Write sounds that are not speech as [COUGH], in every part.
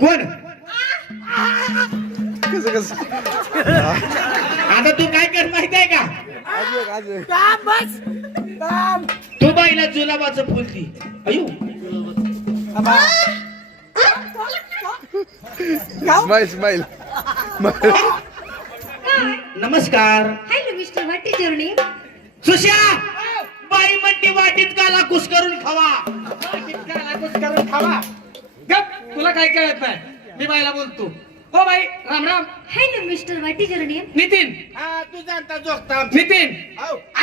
कोण? कसं कसं? आता तू काय कर माहीत आहे का? बस तू बाईला जुलाबाचं फुल ती अयो स्माईल स्माईल नमस्कार. Hello mister what is your name Sushya बाई म्हणते वाटीत काला कुस करून खावा. करून खावा. गप. तुला काय कळत नाही? मी बाईला बोलतो. हो बाई Ram Ram. Hello mister what is your name Nitin. हा तू जाणता जोगता नितीन.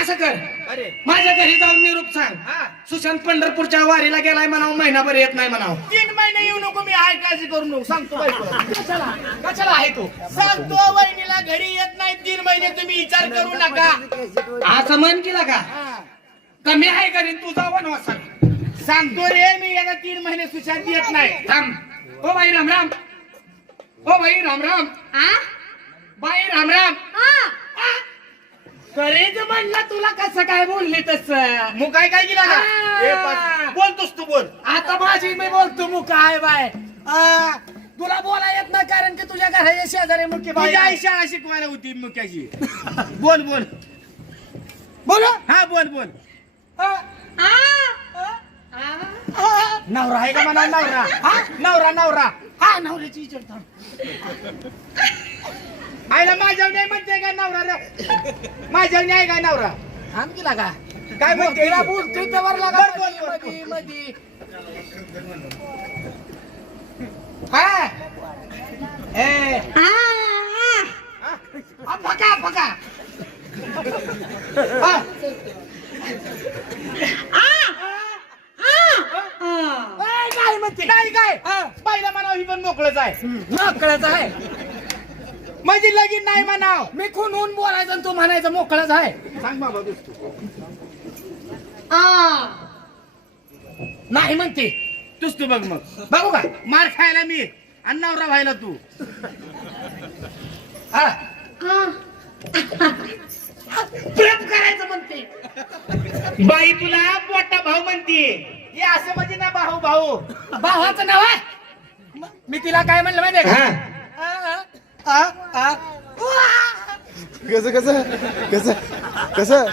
असं कर. अरे. माझ्या घरी जाऊन निरूप सांग. हा. सुशांत पंढरपूरच्या वारीला गेलाय म्हणाव महिनाभर येत नाही म्हणाव. तीन महिने येऊ नको मी हाय काळजी करू नको. सांगतो बायकोला कशाला? कशाला आहे तू? सांगतो वहिनीला घरी येत नाही तीन महिने तुम्ही विचार करू नका. असं केला का? हा. कमी आहे घरी तू जा वनवास सांग सांगतो रे मी याला तीन महिने सुशांत येत नाही. थांब हो बाई राम राम. हो बाई राम राम. आ? बाई राम राम. आ? करेज म्हणलं तुला कसं काय बोलली तस? मग काय काय केला बोलतोस तू बोल. आता माझी मी बोलतो मुका आहे बाय. तुला बोला येत नाही कारण की तुझ्या घराच्या शेजारी मुख्य बाई आई. शाळा शिकवायला होती मुक्याची. बोल बोल. बोला. हा बोल बोल. आ. नवरा आहे का म्हणा नवरा? हा? नवरा नवरा? हा नवऱ्याची इज्जत थांब. आईला माझ्या नाही म्हणते का नवरा रे? माझ्या नाही काय नवरा? थांब की लागा. काय म्हणते? तिला बोलतोय त्यावर लागा. बोल, बोल, बोल. मधी मधी. हा? ए. फका फका. हा काय म्हणते. नाही काय. पहिला म्हणावं ही पण मोकळच आहे. मोकळच आहे. म्हणजे लगीन नाही म्हणाव. मी खून बोलायचं आणि तू म्हणायचं मोकळच आहे. सांग बाबा आ. नाही म्हणते. तूच तू बघ मग. बघू का? मार खायला मी. आणि नवरा व्हायला तू. हा. प्रेम करायचं म्हणते. बाई तुला मोठा भाऊ म्हणते. हे असं म्हणजे ना भाऊ भाऊ. भावाचं नाव आहे? म- तिला काय म्हणलं माहितीये का? हा. आ, आ, आ, आ. कसं कसं? कसं? कसं?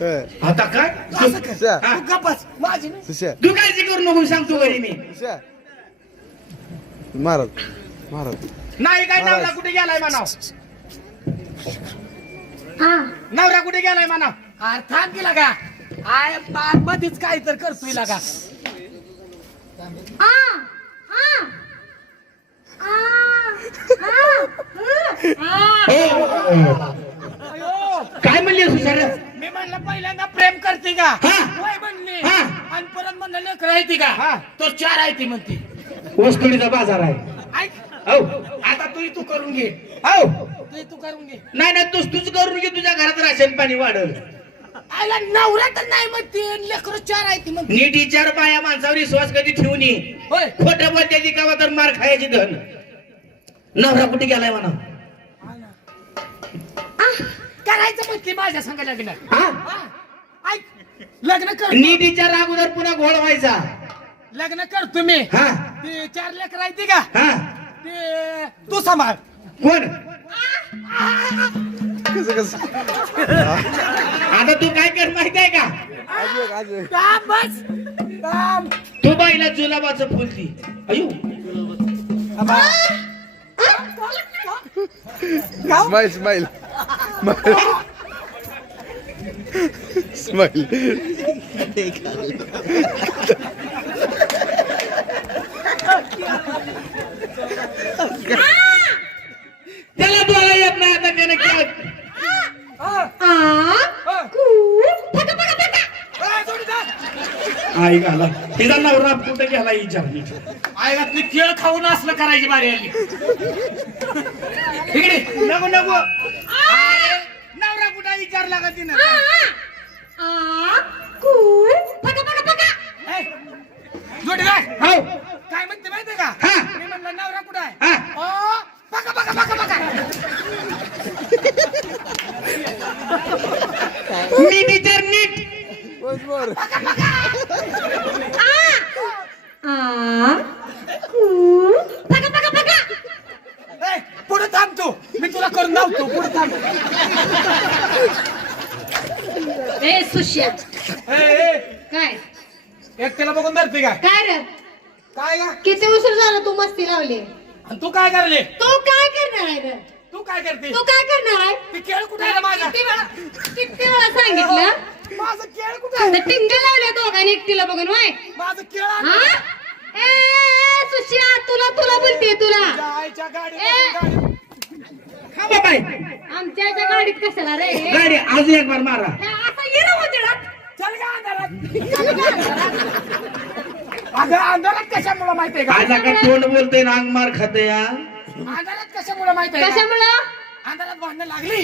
हं. आता काय? असं कर. तू गप्प बस. माझी नाही. तू काळजी करू नको सांगतो घरी मी. सुश्या महाराज महाराज नाही काय. नवरा कुठे गेलाय म्हणाव? नवरा कुठे गेलाय म्हणाव अरे थांब की लागा. आय मध्येच काय तर करतोय लागा. आ आ. अयो काय म्हणले सुशार मी म्हणलं पहिल्यांदा प्रेम करते का? हा. होय म्हणली हा. आणि परत म्हणलं लेकर आहे ती का? हा. तो चार आहे ती म्हणते. वस्तुडीचा बाजार आहे. ऐक. हो तू तू करून घे. हो तू तू करून घे. नाही ना तूच तूच करून घे तुझ्या घरात राशन पाणी वाढल. आयला नवरा तर नाही म्हणते लेकर चार आहे ती म्हणते. नीट विचार बाया माणसावर विश्वास कधी ठेवून ये होय. खोटं बोलते ती का तर मार खायची धन. नवरा कुठे गेलाय म्हणा? करायचं म्हणते माझ्या संग लग्न. हा? हा. ऐक लग्न कर. नीट विचार अगोदर पुन्हा घोळ व्हायचा. लग्न कर तुम्ही हा. ते चार लेकर आहे ती का? हा. ते सांभाळ. कोण? कसं कसं? आता तू काय कर माहीत आहे का? काम बस काम. तू बाईला जुलाबाचं फुल ती अयो स्माईल स्माईल स्माईल त्याला बोला येत नाही आता त्याने काय? आई घाला. तिचा नवरा कुठे गेला विचार आईला ती केळ खाऊन असलं करायची बारी आली. इकडे. नको नको. नवरा कुठे विचारला का तिनं? जोडीदार हो. काय म्हणते माहितीये का? मी म्हणलं नवरा कुठं आहे? ओ बघा बघा बघा बघा. मी टीचर नीट. ए, पुढे थांबतो मी तुला करून लावतो पुढे थांब. ए सुश्या. काय? एकट्याला बघून धरते काय? काय रे? काय किती उशीर झाला तू मस्ती लावली? आणि तू काय करले? तू काय करणार आहे रे? तू काय करते? तू काय करणार आहे? ती केळ कुठे आहे माझा किती वेळा किती वेळा सांगितलं? माझं केळ कुठे आहे? टिंगे लावले दोघांनी एकटीला बघून वय माझं केळ आहे. हा? ए, ए सुशिया तुला तुला बोलते तुला. तुझ्या आईच्या. गाडी हा आमच्या याच्या गाडीत कशाला रे? गाडी अजून एक बार मारा. असं उजेडात चल का अंधारात अगं अंधारात कशामुळे माहितीये का? आज का तोंड बोलतोय ना अंग मार खाते या अंधारात कशामुळे माहितीये का? कशामुळं? अंधारात भांडणं लागली.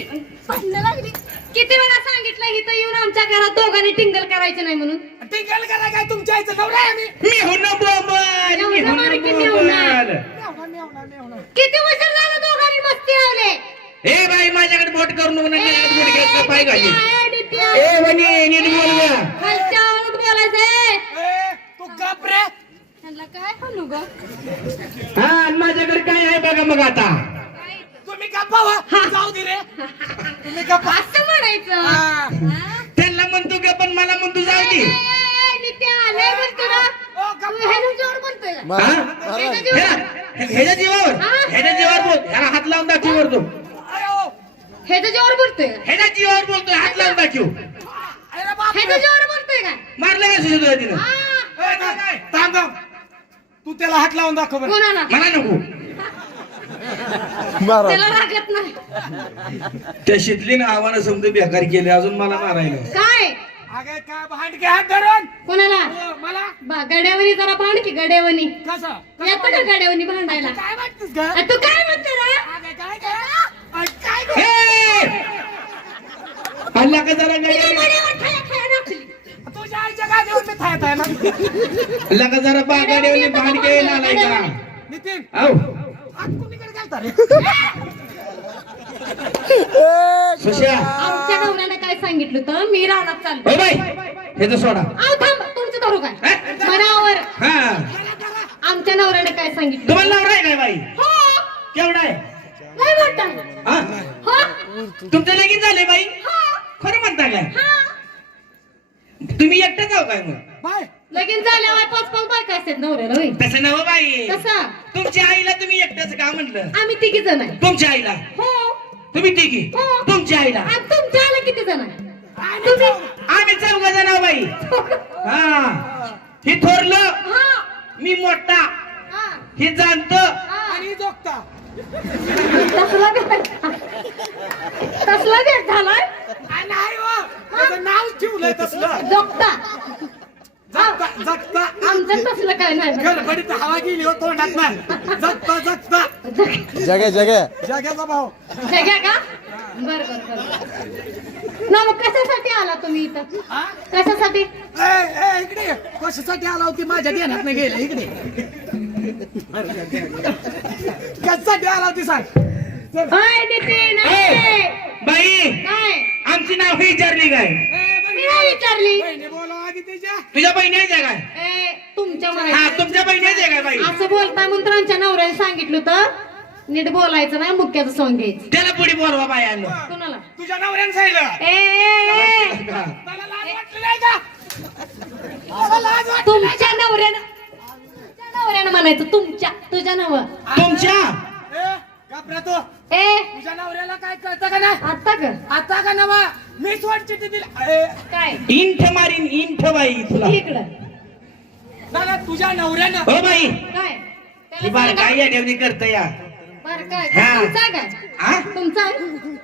भांडणं लागली. किती वेळा सांगितलं इथं येऊन आमच्या घरात दोघांनी टिंगल करायचं नाही म्हणून? टिंगल करा काय तुमच्या आईचं नवरा आहे आम्ही मी होणं बोंबल मी किती होणार? बोंबल मेवणा, मेवणा, मेवणा. किती उशीर झाला दोघांनी मस्ती लावले? ए बाई माझ्याकडे बोट करून नको ना, माझ्याकडे बोट घ्यायचं पाय घाली ए, नीट बोल. गप रे त्यांना काय म्हणू ग हा आणि माझ्याकडे काय आहे बघा मग आता तुम्ही गप्पा व्हा. जाऊ दे रे तुम्ही गप्पा असं म्हणायचं हा. हा? त्यांना म्हणतो का पण मला म्हणतो जाऊ ए, दे ए, नित्या, लय बोलतो ना. ओ, तू गप्पा. ह्याच्या जोर बोलतोय का? महाराज हा? महाराज ह्या- ह्याच्या जीवावर हा? ह्याच्या जीवावर बोल ह्याला हात लावून दाखव वरतो अयो. ह्याच्या जोर बोलतोय का? ह्याच्या जीवावर बोलतोय हात लावून दाखव अरे बाप. ह्याच्या जोर बोलतोय का मारलं का सुशोधरा तिनं हा. त्याला हात लावून दाखव बरं. कोणाला? मला नको. त्याला लागत नाही. त्या शितलीनं आव्हानं समजा बेकार केले अजून मला मारायला. काय? अगे काय भांडके हात धरून? कोणाला? ओ, मला? बा गड्यावनी जरा भांड की गड्यावनी कसं? येतं का गड्यावनी भांडायला? काय वाटतेस का आ, तू काय म्हणतो रे? अगे काय काय अ, काय गं? हे! अल्ला का जरा गाडी अल्ला का जरा बागाडीवर भांडके नालाय का? नितीन. औ हात कुणीकडे घालता रे? सुशा. आमच्या नवऱ्याने काय सांगितलं तर मी रानात चाललो. O by. हे तर सोडा. आव थांब. तुमचं धरू काय हा? मनावर. हा. आमच्या नवऱ्याने काय सांगितलं? तुम्हाला नवरा आहे काय बाई? हो. केवढा आहे? काय म्हणता. हा? हो. तुमचं लगीन झालंय बाई? हो. खरं म्हणता काय? हा. तुम्ही एकटंच आहो काय मग? बाय. लगीन झाल्यावर पाच पाच बायका असतात नवऱ्याला होय. तसं नवं बाई. कसं तुमच्या आईला तुम्ही एकटंच का म्हटलं आम्ही तिघी जण आहे. तुमच्या आईला? हो. तुम्ही तिघी? हो. तुमच्या आईला? आणि तुमच्या आला किती जण आहे? तुम्ही? आम्ही चौघ जण आहो बाई. हा. ही थोरलं हा. मी मोठा. हा. ही जाणत. हा. आणि जोगता. तसला भेट तसला भेट झालाय? आ, नाही हो. नाव ठेवलंय [LAUGHS] तसलं. जोगता जगता जगता आमचं तसलं काय नाही. गडबडीत हवा गेली हो तोंडात ना जगता जगता जगे. जगे जग्याचा भाऊ. जग्या का? बर बर बर. ना मग कशासाठी आला तुम्ही इथं? हा? कशासाठी? ए, ए, इकडे ये. कशासाठी आला होती? माझ्या ध्यानात नाही गेलं इकडे. कशासाठी आला होती सांग. नितीन. बाई. काय? आमची नाव विचारली काय? ए, विचारली? बहिणी बोलावं आधी तिच्या. तुझ्या बहिणी आहे काय? ए, तुमच्या हा मनात तुमच्या बहिणी आहे काय बाई? असं बोलताय म्हणून तर आमच्या नवऱ्याने सांगितलं तर नीट बोलायचं नाही मुक्याचं सॉंग घ्यायचं. त्याला पुढे बोलवा कोणाला? तुझ्या नवऱ्यानं सांगितलं. ए, ए, ए, त्याला लाज वाटली नाही का? त्याला लाज वाटली नाही तुमच्या नवऱ्यानं तुमच्या नवऱ्यानं म्हणायचं तुमच्या तुझ्या नव. तुमच्या? ए, घाबरा तू. ए. तुझ्या नवऱ्याला काय कळतं का नाही? आता कर आता का नवा? मी वाट चिठ्ठी दिली ए, काय? इंठ मारीन इंठ बाई तुला. इकडं. दादा तुझ्या नवऱ्यानं. हो बाई. काय? ही या ठेवणी करत या. बरं काय? हा. तुमचा आहे काय हा तुमचा आहे?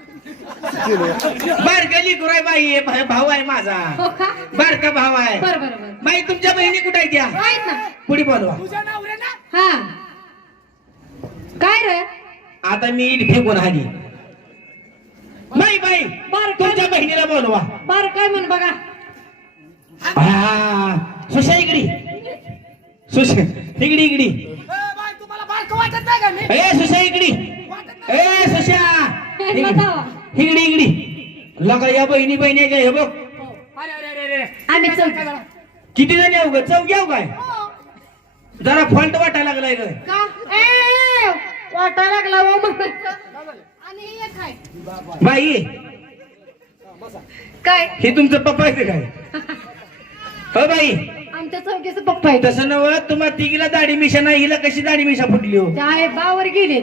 बार गली कुराय बाई भा- भाऊ आहे माझा. हो का? बारका भाऊ आहे? बरं बरं बरं. बाई तुमच्या बहिणी कुठे आहेत त्या आहेत ना. पुढे बोलवा. तुझ्या नवऱ्यानं? हा. काय रे? आता मी इट फेकून हानी बाई बाई बार तुमच्या बहिणीला बोलवा. बरं काय म्हण बघा. हा सुशा इकडी. सुशा इकडी इकडी. ए, बाय तुम्हाला बारकं वाटत नाही का मी? ए सुशा इकडी. ए सुशा. [LAUGHS] इकडी. इकडी लगा या बहिणी बहिणी आहे का? हे बघ. अरे अरे अरे अरे. आम्ही किती जण येऊ ग? चौक येऊ काय? जरा फॉल्ट वाटायला लागलाय ग. का? ए वाटायला लागला बाई. काय? हे तुमचं पप्पा आहे काय? हो बाई. आमच्या चौकीचं पप्पा आहे. तसं नव तुम्हाला तिघीला दाढी मिशा नाही हिला कशी दाढी मिशा फुटली हो? बावर गेले